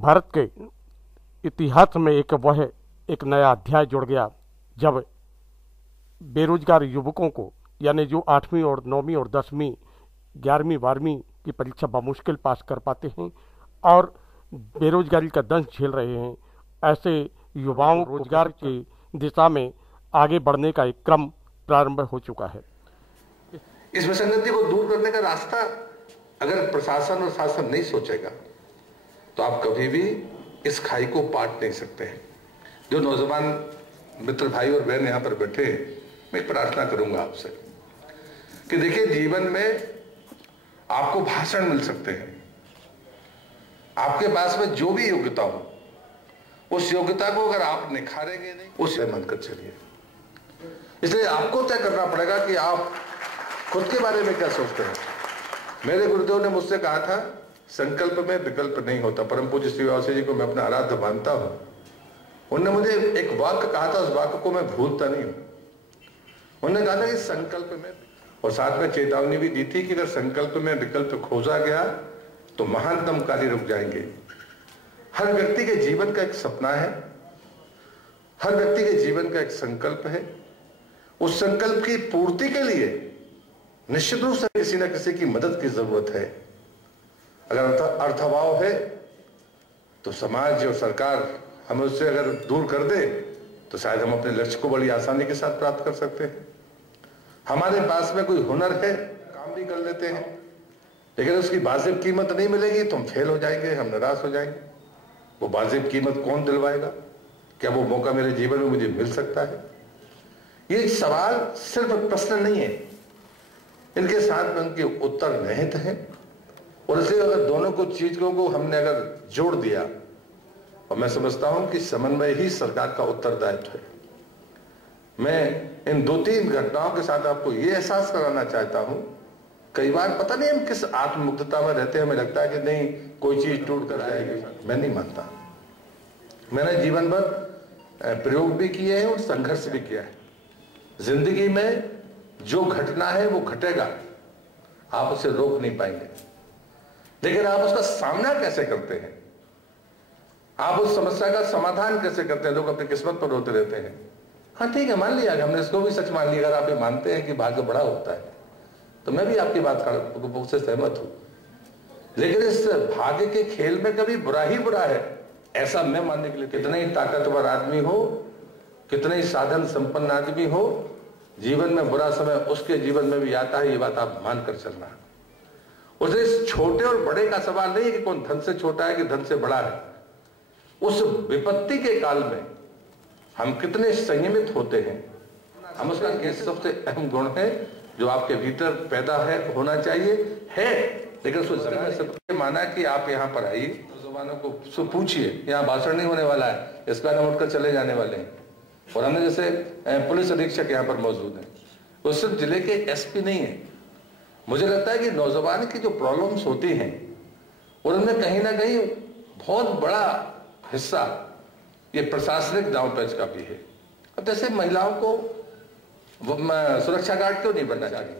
भारत के इतिहास में एक नया अध्याय जुड़ गया जब बेरोजगार युवकों को, यानी जो 8वीं और 9वीं और 10वीं 11वीं 12वीं की परीक्षा बामुश्किल पास कर पाते हैं और बेरोजगारी का दंश झेल रहे हैं, ऐसे युवाओं को रोजगार की दिशा में आगे बढ़ने का एक क्रम प्रारंभ हो चुका है। इस विसंगति को दूर करने का रास्ता अगर प्रशासन और शासन नहीं सोचेगा तो आप कभी भी इस खाई को पाट नहीं सकते हैं। जो नौजवान मित्र भाई और बहन यहाँ पर बैठे हैं, मैं एक प्रार्थना करूंगा आपसे कि देखिए, जीवन में आपको भाषण मिल सकते हैं, आपके पास में जो भी योग्यता हो, उस योग्यता को अगर आप निखारेंगे नहीं, उसे मन कर चलिए। इसलिए आपको तय करना पड़ेगा कि आप खुद के बारे में क्या सोचते हैं। मेरे गुरुदेव ने मुझसे कहा था, संकल्प में विकल्प नहीं होता। परम पूज्य श्री वासी जी को मैं अपना आराध्य मानता हूं। उन्होंने मुझे एक वाक्य कहा था, उस वाक्य को मैं भूलता नहीं हूं। उन्होंने कहा था कि संकल्प में, और साथ में चेतावनी भी दी थी कि अगर संकल्प में विकल्प खोजा गया तो महानतम कार्य रुक जाएंगे। हर व्यक्ति के जीवन का एक सपना है, हर व्यक्ति के जीवन का एक संकल्प है। उस संकल्प की पूर्ति के लिए निश्चित रूप से किसी न किसी की मदद की जरूरत है। अगर अर्थाभाव है तो समाज और सरकार हमें उससे अगर दूर कर दे तो शायद हम अपने लक्ष्य को बड़ी आसानी के साथ प्राप्त कर सकते हैं। हमारे पास में कोई हुनर है, काम भी कर लेते हैं, लेकिन उसकी वाजिब कीमत नहीं मिलेगी तो हम फेल हो जाएंगे, हम निराश हो जाएंगे। वो वाजिब कीमत कौन दिलवाएगा? क्या वो मौका मेरे जीवन में मुझे मिल सकता है? ये सवाल सिर्फ प्रश्न नहीं है, इनके साथ में उनके उत्तर निहित हैं। और इसलिए अगर दोनों को चीजों को हमने अगर जोड़ दिया, और मैं समझता हूं कि समन्वय ही सरकार का उत्तरदायित्व है। मैं इन 2-3 घटनाओं के साथ आपको यह एहसास कराना चाहता हूं। कई बार पता नहीं हम किस आत्ममुग्धता में रहते हैं, हमें लगता है कि नहीं कोई चीज टूट कर जाएगी। मैं नहीं मानता। मैंने जीवन भर प्रयोग भी किए हैं और संघर्ष भी किया है। जिंदगी में जो घटना है वो घटेगा, आप उसे रोक नहीं पाएंगे, लेकिन आप उसका सामना कैसे करते हैं, आप उस समस्या का समाधान कैसे करते हैं। लोग अपनी किस्मत पर रोते रहते हैं। हाँ ठीक है, मान लिया, हमने इसको भी सच मान लिया। अगर आप ये मानते हैं कि भाग्य बड़ा होता है तो मैं भी आपकी बात से सहमत हूं, लेकिन इस भाग्य के खेल में कभी बुरा ही बुरा है ऐसा मैं मानने के लिए, कितने ही ताकतवर आदमी हो, कितने ही साधन संपन्न आदमी हो, जीवन में बुरा समय उसके जीवन में भी आता है। ये बात आप मानकर चलना। उसे इस छोटे और बड़े का सवाल नहीं है कि कौन धन से छोटा है कि धन से बड़ा है। उस विपत्ति के काल में हम कितने संयमित होते हैं, हम उसका सबसे अहम गुण है जो आपके भीतर पैदा है, होना चाहिए है। लेकिन उसको सबसे माना कि आप यहाँ पर आइए, नौजवानों को पूछिए, यहाँ भाषण नहीं होने वाला है, इसका नाम उठकर चले जाने वाले हैं। और हमने जैसे पुलिस अधीक्षक यहाँ पर मौजूद है, वो सिर्फ जिले के एसपी नहीं है। मुझे लगता है कि नौजवान की जो प्रॉब्लम्स होती हैं उनमें कहीं ना कहीं बहुत बड़ा हिस्सा ये प्रशासनिक दांवपेच का भी है। अब जैसे महिलाओं को सुरक्षा गार्ड क्यों नहीं बनना चाहिए?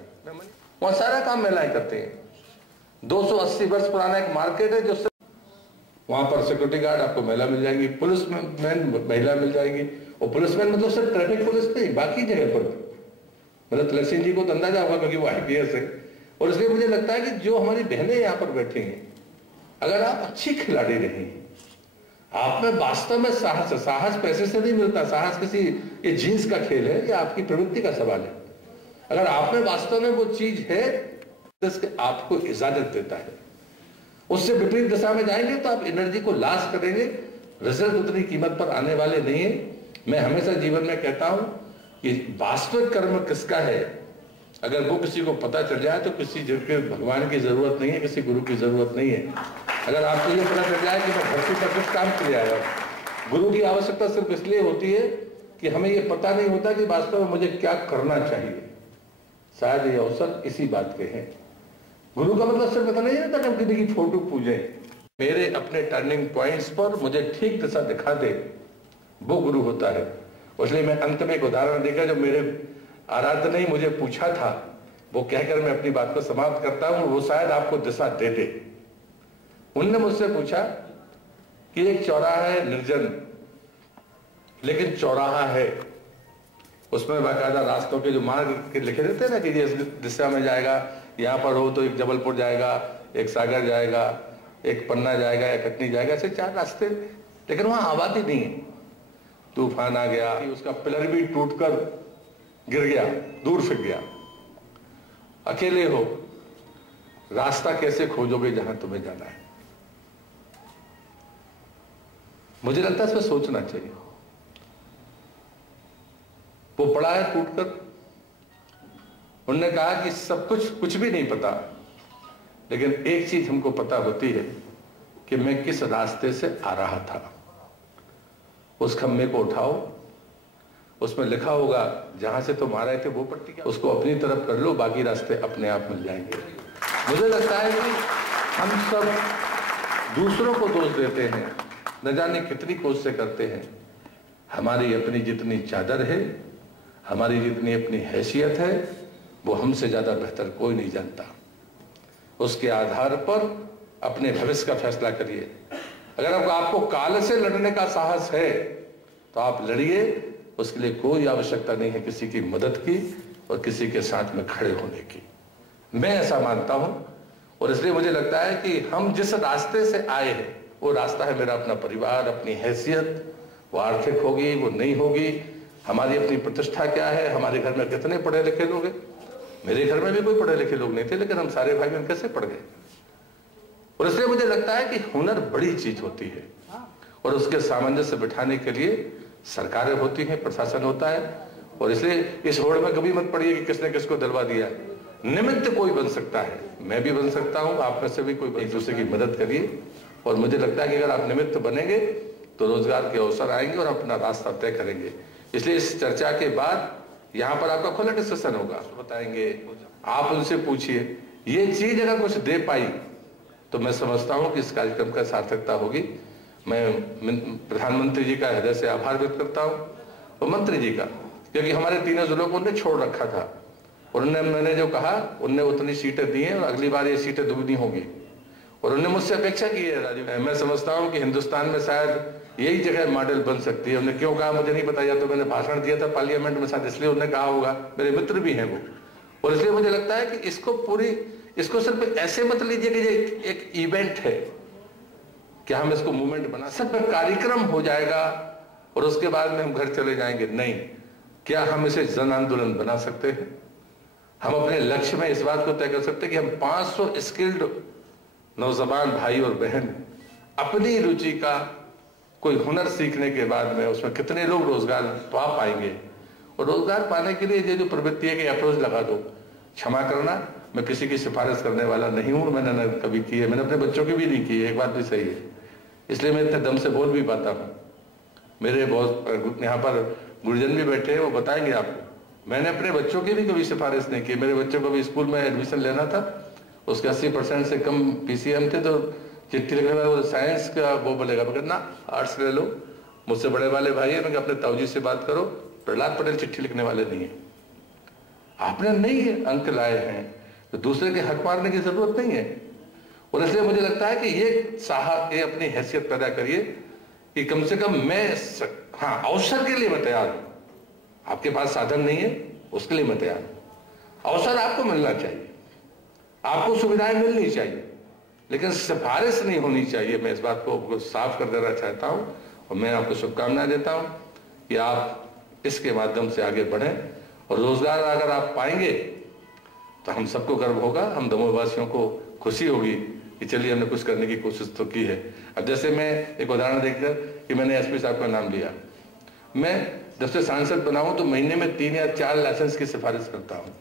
वहां सारा काम महिलाएं करते हैं। 280 वर्ष पुराना एक मार्केट है, जो वहां पर सिक्योरिटी गार्ड आपको महिला मिल जाएंगी, पुलिस मैन महिला मिल जाएंगी। और पुलिसमैन मतलब सिर्फ ट्रैफिक पुलिस नहीं, बाकी जगह पर। मतलब तिलक सिंह जी को तो अंदाजा होगा क्योंकि वो IPS है। और इसलिए मुझे लगता है कि जो हमारी बहनें यहाँ पर बैठी हैं, अगर आप अच्छी खिलाड़ी रही, आप में वास्तव में साहस है। साहस पैसे से नहीं मिलता, साहस किसी ये जीन्स का खेल है, ये आपकी प्रवृत्ति का सवाल है। अगर आप में वास्तव में वो चीज है तो आपको इजाजत देता है। उससे विपरीत दिशा में जाएंगे तो आप एनर्जी को लॉस करेंगे, रिजल्ट उतनी कीमत पर आने वाले नहीं है। मैं हमेशा जीवन में कहता हूं कि वास्तविक कर्म किसका है, अगर वो किसी को पता चल जाए तो किसी भगवान की जरूरत नहीं है, किसी गुरु की जरूरत नहीं है। अगर आपको ये पता चल जाए कि मैं धरती पर किस काम के लिए आया हूं, गुरु की आवश्यकता सिर्फ इसलिए होती है कि हमें ये पता नहीं होता कि वास्तव में मुझे क्या करना चाहिए। शायद ये अवसर इसी बात के हैं। गुरु का मतलब सिर्फ पता नहीं रहता कि हम किसी की फोटो पूजे। मेरे अपने टर्निंग पॉइंट्स पर मुझे ठीक दिशा दिखा दे, वो गुरु होता है। इसलिए मैं अंत में एक उदाहरण देकर, जो मेरे आराध्य ने मुझे पूछा था, वो कहकर मैं अपनी बात को समाप्त करता हूं। वो शायद आपको दिशा दे दे। उनने मुझसे पूछा कि एक चौराहा है निर्जन, लेकिन चौराहा है, उसमें बाकायदा रास्तों के जो मार्ग लिखे रहते हैं ना कि ये इस दिशा में जाएगा, यहाँ पर हो तो एक जबलपुर जाएगा, एक सागर जाएगा, एक पन्ना जाएगा या कटनी जाएगा, ऐसे 4 रास्ते, लेकिन वहां आबादी नहीं है। तूफान आ गया, उसका पिलर भी टूटकर गिर गया, दूर फिर गया, अकेले हो, रास्ता कैसे खोजोगे जहां तुम्हें जाना है? मुझे लगता है इस पर सोचना चाहिए। वो पड़ा है टूटकर, उन्होंने कहा कि सब कुछ भी नहीं पता, लेकिन एक चीज हमको पता होती है कि मैं किस रास्ते से आ रहा था। उस खम्भे को उठाओ, उसमें लिखा होगा जहां से तुम आ रहे थे वो पट्टी, क्या उसको अपनी तरफ कर लो, बाकी रास्ते अपने आप मिल जाएंगे। मुझे लगता है कि हम सब दूसरों को दोष देते हैं, न जाने कितनी कोशिशें करते हैं। हमारी अपनी जितनी चादर है, हमारी जितनी अपनी हैसियत है, वो हमसे ज्यादा बेहतर कोई नहीं जानता। उसके आधार पर अपने भविष्य का फैसला करिए। अगर आपको काल से लड़ने का साहस है तो आप लड़िए, उसके लिए कोई आवश्यकता नहीं है किसी की मदद की और किसी के साथ में खड़े होने की। मैं ऐसा मानता हूं, और इसलिए मुझे लगता है कि हम जिस रास्ते से आए हैं वो रास्ता है मेरा अपना परिवार, अपनी हैसियत, वो आर्थिक होगी, वो नहीं होगी, हमारी अपनी प्रतिष्ठा क्या है, हमारे घर में कितने पढ़े लिखे लोग हैं। मेरे घर में भी कोई पढ़े लिखे लोग नहीं थे, लेकिन हम सारे भाई बहन कैसे पढ़ गए। और इसलिए मुझे लगता है कि हुनर बड़ी चीज होती है, और उसके सामंजस्य बिठाने के लिए सरकारें होती हैं, प्रशासन होता है। और इसलिए इस होड़ में कभी मत पड़िए कि किसने किसको दिलवा दिया। निमित्त कोई बन सकता है, मैं भी बन सकता हूं, आप में से भी कोई एक दूसरे की मदद करिए। और मुझे लगता है कि अगर आप निमित्त बनेंगे तो रोजगार के अवसर आएंगे और अपना रास्ता तय करेंगे। इसलिए इस चर्चा के बाद यहाँ पर आपका खुला डिस्कशन होगा, बताएंगे, आप उनसे पूछिए। ये चीज अगर कुछ दे पाई तो मैं समझता हूं कि इस कार्यक्रम का सार्थकता होगी। मैं प्रधानमंत्री जी का हृदय से आभार व्यक्त करता हूं और मंत्री जी का, क्योंकि हमारे तीनों जिलों को उन्होंने छोड़ रखा था और मैंने जो कहा उनने उतनी सीटें दी हैं और अगली बार ये सीटें दुगनी होंगी। और उन्होंने मुझसे अपेक्षा की है राजीव, मैं समझता हूं कि हिंदुस्तान में शायद यही जगह मॉडल बन सकती है। उन्होंने क्यों कहा मुझे नहीं पता, या तो मैंने भाषण दिया था पार्लियामेंट में, शायद इसलिए उन्होंने कहा होगा, मेरे मित्र भी हैं वो। और इसलिए मुझे लगता है कि इसको सिर्फ ऐसे मत लीजिए कि ये एक इवेंट है, क्या हम इसको मूवमेंट बना, सब कार्यक्रम हो जाएगा और उसके बाद में हम घर चले जाएंगे। नहीं, क्या हम इसे जन आंदोलन बना सकते हैं? हम अपने लक्ष्य में इस बात को तय कर सकते हैं कि हम 500 स्किल्ड नौजवान भाई और बहन अपनी रुचि का कोई हुनर सीखने के बाद में उसमें कितने लोग रोजगार पा पाएंगे। और रोजगार पाने के लिए ये जो प्रवृत्ति है कि अप्रोच लगा दो, क्षमा करना, मैं किसी की सिफारिश करने वाला नहीं हूं, मैंने न कभी की है, मैंने अपने बच्चों की भी नहीं की है, एक बात भी सही है, इसलिए मैं इतने दम से बोल भी पाता हूं। मेरे बहुत यहाँ पर गुरुजन भी बैठे हैं, वो बताएंगे आपको, मैंने अपने बच्चों की भी कभी सिफारिश नहीं की। मेरे बच्चों को भी स्कूल में एडमिशन लेना था, उसके 80% से कम पीसीएम थे, तो चिट्ठी लिखने वाले साइंस का वो बोलेगा, मगर ना आर्ट्स ले लो। मुझसे बड़े वाले भाई है, मैं अपने ताऊजी से बात करो, प्रहलाद पटेल चिट्ठी लिखने वाले नहीं है। आपने नहीं अंक लाए हैं तो दूसरे के हक मारने की जरूरत नहीं है। और इसलिए मुझे लगता है कि ये अपनी हैसियत पैदा करिए कि कम से कम मैं, हाँ, अवसर के लिए मैं तैयार हूं। आपके पास साधन नहीं है, उसके लिए मैं तैयार हूं। अवसर आपको मिलना चाहिए, आपको सुविधाएं मिलनी चाहिए, लेकिन सिफारिश नहीं होनी चाहिए। मैं इस बात को साफ कर देना चाहता हूं और मैं आपको शुभकामनाएं देता हूं कि आप इसके माध्यम से आगे बढ़ें और रोजगार अगर आप पाएंगे तो हम सबको गर्व होगा, हम दमोह वासियों को खुशी होगी कि चलिए हमने कुछ करने की कोशिश तो की है। अब जैसे मैं एक उदाहरण देखकर कि मैंने एसपी साहब का नाम लिया, मैं जब से सांसद बना हूं तो महीने में 3 या 4 लाइसेंस की सिफारिश करता हूं।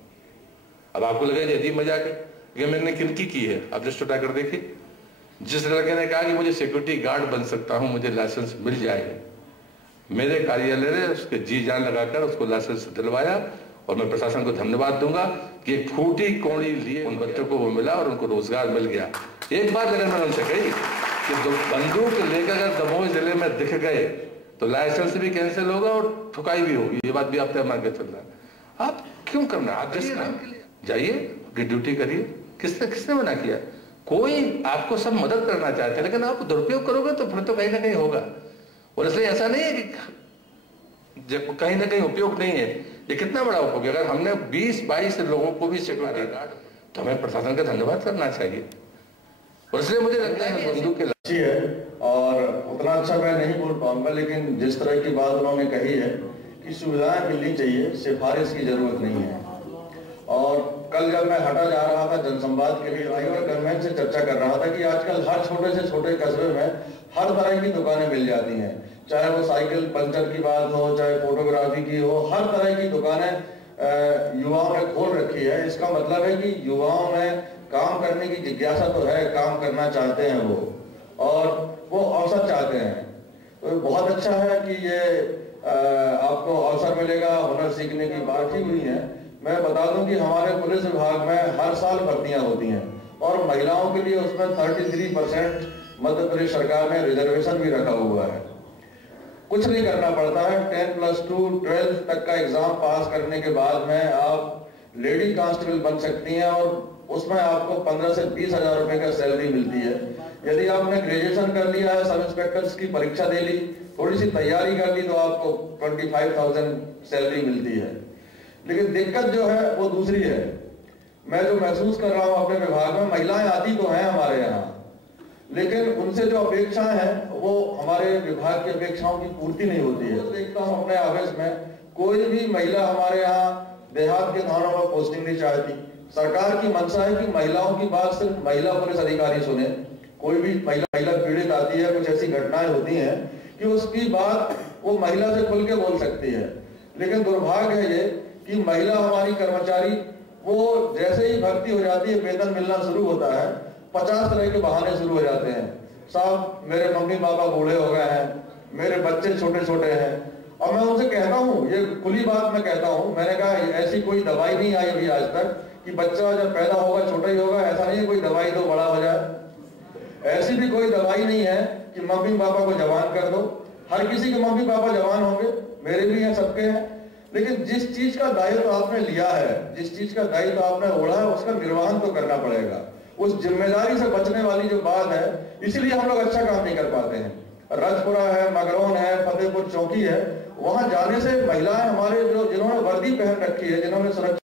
अब आपको लगेगा अजीब मजाक है, ये मैंने किनकी की है, आप लिस्ट उठा कर देखिए। जिस लड़के ने कहा कि मुझे सिक्योरिटी गार्ड बन सकता हूं, मुझे लाइसेंस मिल जाए, मेरे कार्यालय ने उसके जी जान लगाकर उसको लाइसेंस दिलवाया। और मैं प्रशासन को धन्यवाद दूंगा कि एक फूटी कौड़ी लिए उन बच्चों को वो मिला और उनको रोजगार मिल गया। एक बात अगर मैंने उनसे कही कि बंदूक लेकर अगर दमोह जिले में दिख गए तो लाइसेंस भी कैंसिल होगा और ठुकाई भी होगी, ये बात भी आप तय मान के चल रहा है। आप क्यों करना, आप जाइए, अपनी ड्यूटी करिए। किसने मना किया? कोई आपको सब मदद करना चाहते हैं, लेकिन आप दुरुपयोग करोगे तो फिर तो कहीं ना कहीं होगा। और इसलिए ऐसा नहीं है कि कहीं ना कहीं उपयोग नहीं है, ये कितना बड़ा उपयोग है। अगर हमने 20-22 लोगों को भी सिक्योरिटी गार्ड, तो हमें प्रशासन का धन्यवाद करना चाहिए। और इसलिए मुझे लगता है कि बंदूक के अच्छी है और उतना अच्छा मैं नहीं बोल पाऊंगा, लेकिन जिस तरह की बात उन्होंने कही है कि सुविधाएं मिलनी चाहिए, सिफारिश की जरूरत नहीं है। और कल जब मैं हटा जा रहा था जनसंवाद के लिए, ड्राइवर गवर्नमेंट से चर्चा कर रहा था कि आजकल हर छोटे से छोटे कस्बे में हर तरह की दुकानें मिल जाती हैं, चाहे वो साइकिल पंचर की बात हो, चाहे फोटोग्राफी की हो, हर तरह की दुकानें युवाओं ने खोल रखी है। इसका मतलब है कि युवाओं में काम करने की जिज्ञासा तो है, काम करना चाहते हैं वो, और वो अवसर चाहते हैं। तो बहुत अच्छा है कि ये आपको अवसर मिलेगा, हुनर सीखने की बात ही हुई है। मैं बता दूं कि हमारे पुलिस विभाग में हर साल भर्तियां होती हैं और महिलाओं के लिए उसमें 33% मध्य प्रदेश सरकार ने रिजर्वेशन भी रखा हुआ है। कुछ नहीं करना पड़ता है, 10+2 12 तक का एग्जाम पास करने के बाद में आप लेडी कांस्टेबल बन सकती हैं और उसमें आपको 15 से 20 हजार रुपए का सैलरी मिलती है। यदि आपने ग्रेजुएशन कर लिया है, सब इंस्पेक्टर्स की परीक्षा दे ली, थोड़ी सी तैयारी कर ली, तो आपको 25,000 सैलरी मिलती है। लेकिन दिक्कत जो है वो दूसरी है। मैं जो महसूस कर रहा हूं अपने विभाग में, महिलाएं आती तो हैं हमारे यहाँ, लेकिन उनसे जो अपेक्षाएं हैं वो हमारे विभाग की अपेक्षाओं की पूर्ति नहीं होती है। देखता हूं अपने ऑफिस में कोई भी महिला हमारे यहाँ देहात के थानों में पोस्टिंग नहीं चाहती। सरकार की मंशा है कि महिलाओं की बात सिर्फ महिला पुलिस अधिकारी सुने। कोई भी महिला पीड़ित आती है, कुछ ऐसी घटनाएं होती हैं कि उसकी बात वो महिला से खुल के बोल सकती है। लेकिन दुर्भाग्य है ये कि महिला हमारी कर्मचारी, वो जैसे ही भर्ती हो जाती है, वेतन मिलना शुरू होता है, 50 तरह के बहाने शुरू हो जाते हैं। साहब मेरे मम्मी पापा बूढ़े हो गए हैं, मेरे बच्चे छोटे छोटे हैं। और मैं उनसे कहता हूँ, ये खुली बात मैं कहता हूँ, मैंने कहा ऐसी कोई दवाई नहीं आई अभी आज तक कि बच्चा जब पैदा होगा छोटा ही होगा। ऐसा नहीं है कोई दवाई दो बड़ा हो जाए, ऐसी भी कोई दवाई नहीं है कि मम्मी पापा को जवान कर दो। हर किसी के मम्मी पापा जवान होंगे, मेरे भी हैं, सबके हैं। लेकिन जिस चीज का दायित्व आपने लिया है, जिस चीज का दायित्व आपने ओढ़ा है, उसका निर्वहन तो करना पड़ेगा। उस जिम्मेदारी से बचने वाली जो बात है, इसलिए हम लोग अच्छा काम नहीं कर पाते हैं। रजपुरा है, मगरौन है, फतेहपुर चौकी है, वहां जाने से महिलाएं हमारे जो जिन्होंने वर्दी पहन रखी है, जिन्होंने सुरक्षा